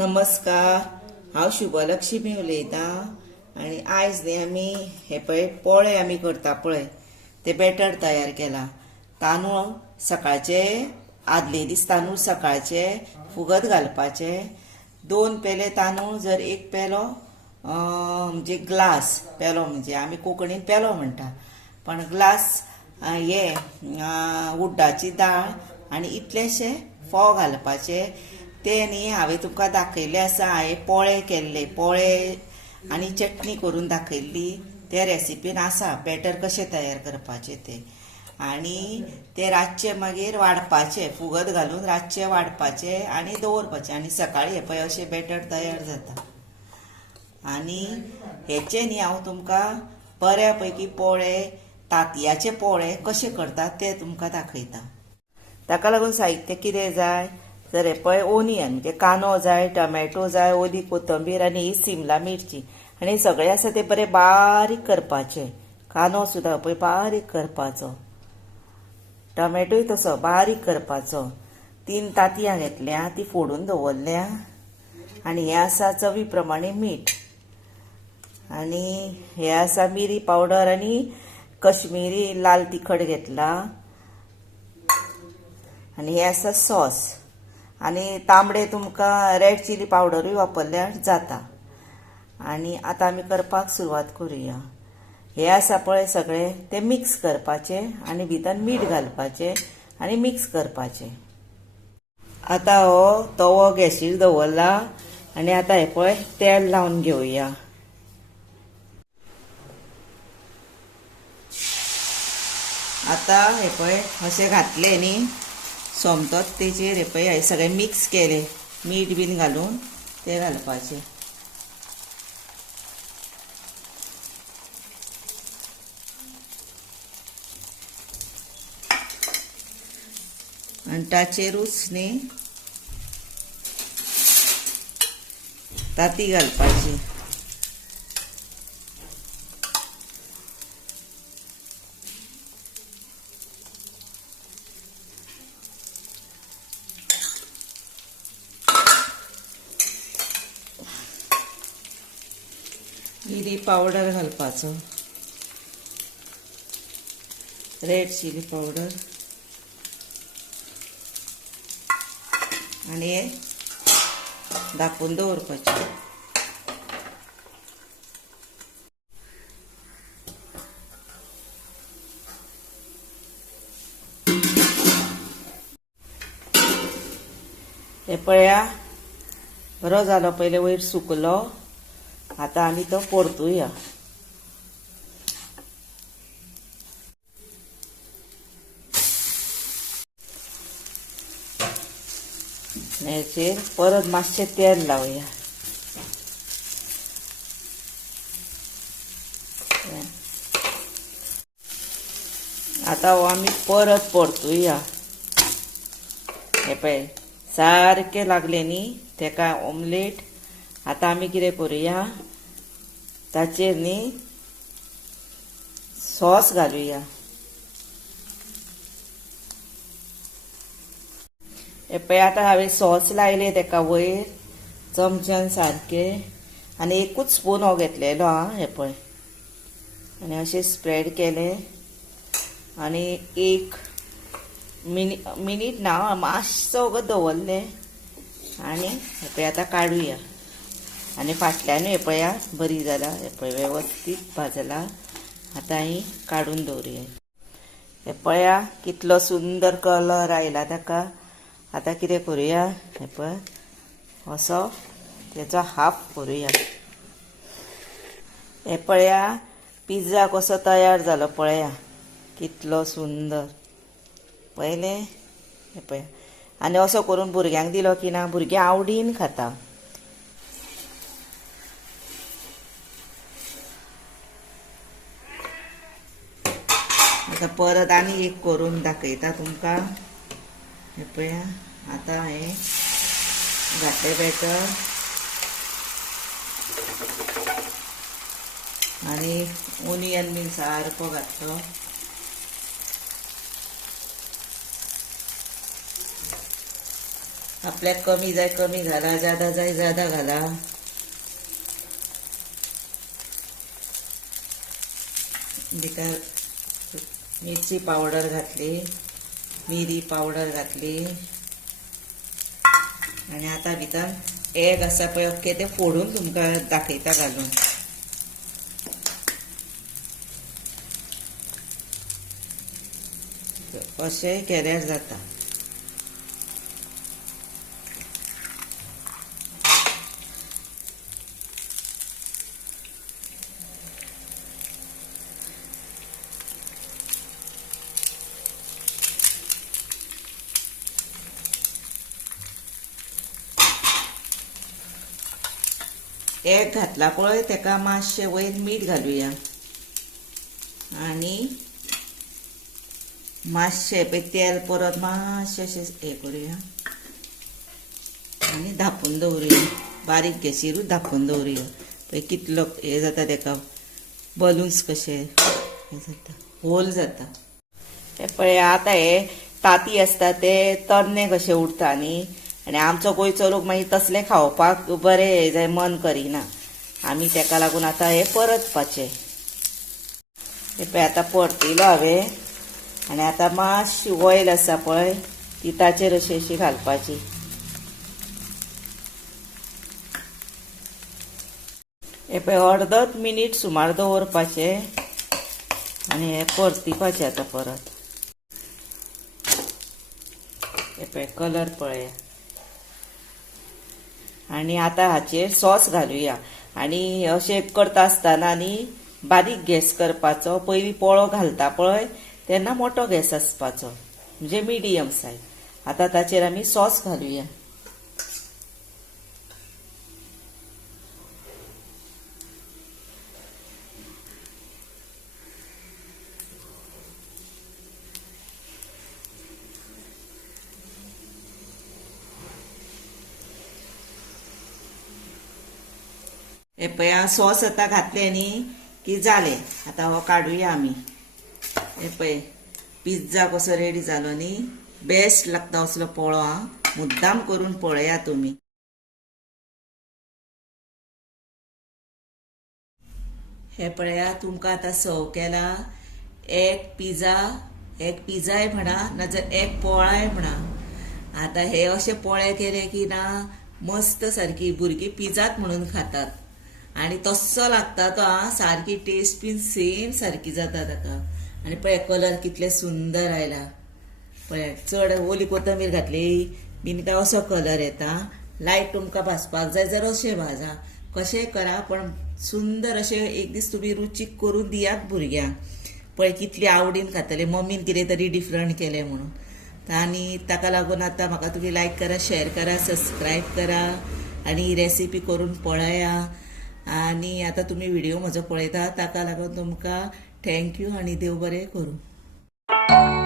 नमस्कार, हांव शुभलक्ष्मी उलयतां आनी आयज न्ही आमी हे पळय पोळे आमी करता पळय ते बॅटर तयार केला। तांदूळ सकाळचे आदले दीस तांदूळ सकाळचे फुगत घालपाचे। 2 पेले तांदूळ जर 1 पेलो म्हणजे ग्लास पेलो म्हणजे आमी कोंकणीन पेलो म्हणटा, पण ग्लास हे उड्डाची दाळ आनी इतलेशे फोव घालपाचे। ते न्ही हांवें तुमकां दाखयले आसा, हांवें पोळे केल्ले, पोळे आनी चटणी करून दाखयल्ली ते रेसिपीन आसा बॅटर कशें तयार करपाचे ते। आनी ते रातचे मागीर वाडपाचे, फुगत घालून रातचे वाडपाचे आनी दवरपाचे आनी सकाळीं हे पळय अशें बॅटर तयार जाता। आनी हेचे न्ही हांव तुमकां बऱ्या पैकी पोळे, तांतयाचे पोळे कशे करतात ते तुमकां दाखयता। ताका लागून साहित्य कितें जाय तर हे पळय ओनियन म्हणजे कांदो जाय, टमॅटो जाय, ओली कोथंबीर आनी ही सिमला मिरची आनी सगळे आसा ते बरे बारीक करपाचे। कांदो सुद्दां पळय बारीक करपाचो, टमॅटोय तसो बारीक करपाचो। 3 तांतयां घेतल्या, ती फोडून दवरल्या आनी हे आसा चवी प्रमाणे मीठ आनी हे आसा मिरी पावडर आनी कश्मीरी लाल तिखट घेतला आनी हे आसा सॉस आनी तांबडे तुमकां रेड चिली पावडरूय वापरल्यार जाता। आनी आतां आमी करपाक सुरवात करुया। हे आसा पळय सगळे ते मिक्स करपाचे आनी भितर मीठ घालपाचे आनी मिक्स करपाचे। आतां हो तवो गॅसीर दवरला आनी आतां हे पळय तेल लावन घेवया। आतां हे पळय अशें घातले न्ही सोमतोच तेचेर हे पळय हांवें सगळें मिक्स केले, मीठ बीन घालून ते घालपाचे। आनी ताचेरूच न्ही तांती घालपाची। मिरी पावडर घालपाचो, रेड चिली पावडर आनी हे धापून दवरपाचे। हे पळया बरो जालो, पयले वयर सुकलो, आतां आमी तो परतुया। हेचेर परत मातशें तेल लावया। आतां हो आमी परत परतुया। हे पळय सारके लागले न्ही तेका ऑमलेट। आतां आमी कितें करुया, ताचेर न्ही सॉस घालुया। हे पळय आतां हांवें सॉस लायले तेका वयर चमच्यान सारके आनी एकूच स्पून हो घेतलेलो हा, हे पळय आनी अशें स्प्रेड केले आनी 1 मिनीट ना मातसो वगत दवरले आनी हे पळय आतां काडुया। आनी फाटल्यान हे पळया बरी जाला, हे पळय वेवस्थीत भाजला। आतां ही काडून दवरुया। हे पळया कितलो सुंदर कलर आयला ताका। आतां कितें करुया, हे पळय असो तेचो हाफ करुया। हे पळया पिझ्झा कसो तयार जालो पळया, कितलो सुंदर पयले। हे पळय आनी असो करून भुरग्यांक दिलो की ना भुरगीं आवडीन खाता। आतां परत आनी एक करून दाखयता तुमकां। हे पळया आतां हांवें घातलें बॅटर आनी ओनियन बीन सारको घातलो आपल्याक कमी जाय कमी घाला, जादा जाय जादा घाला. भितर मिरची पावडर घातली, मिरी पावडर घातली आणि आता भितर एग आसा पळय अख्खे ते फोडून तुमकां दाखयता घालून. अशें केल्यार जाता. एग घातला पळय तेका मातशें वयर मीठ घालुया आनी मातशें पळय तेल परत मातशें अशें हें करुया आनी धांपून दवरुया. बारीक गॅसीरूच धांपून दवरुया. पळय कितलो हें जाता तेका बलून्स कशे हें जाता, होल जाता. हे पळय आतां हे तांती आसता ते तरणे कशे उरता न्ही, आनी आमचो गोंयचो लोक मागीर तसलें खावपाक बरें हें जाय मन करिना. आमी तेका लागून आतां हें परतपाचें. हे पळय आतां परतिलो हांवें आनी आतां मातशी ऑयल आसा पळय ती ताचेर अशी अशी घालपाची. हे पळय अर्दच मिनीट सुमार दवरपाचें आनी हे परतिपाचें आतां परत. हे पळय कलर पळया. आनी आतां हाचेर सॉस घालुया आनी अशें करता आसतना न्ही बारीक गॅस करपाचो. पयलीं पोळो घालता पळय तेन्ना मोठो गॅस आसपाचो, म्हणजे मिडियम सायज. आतां ताचेर आमी सॉस घालुया. हे पळय सॉस आतां घातले न्ही की जालें. आतां हो काडुया आमी. हे पळय पिझ्झा कसो रेडी जालो न्ही. बेस्ट लागता असलो पोळो. मुद्दाम करून पळया तुमी. हे पळया तुमकां आतां सर्व केला. एग पिझ्झाय म्हणा नाजाल्यार एग पोळाय म्हणा. आतां हे अशे पोळे केले की ना मस्त सारकी भुरगीं पिझ्झाच म्हणून खातात आनी तस्सो लागता तो. सारकी टेस्ट बीन सेम सारकी जाता ताका. आनी पळय कलर कितले सुंदर आयला पळय. चड ओली कोथंबीर घातली बीन काय असो कलर येता. लायट तुमकां भाजपाक जाय जाल्यार अशें भाजा. कशेंय करा पण सुंदर अशें एक दीस तुमी रुचीक करून दियात भुरग्यांक. पळय कितली आवडीन खातले. मम्मीन कितें तरी डिफरंट केलें म्हणून. आनी ताका लागून आतां म्हाका तुमी लायक करा, शेअर करा, सबस्क्रायब करा आनी ही रेसिपी करून पळया. आनी आतां तुमी व्हिडिओ म्हजो पळयता ताका लागून तुमकां थँक्यू आनी देव बरें करूं.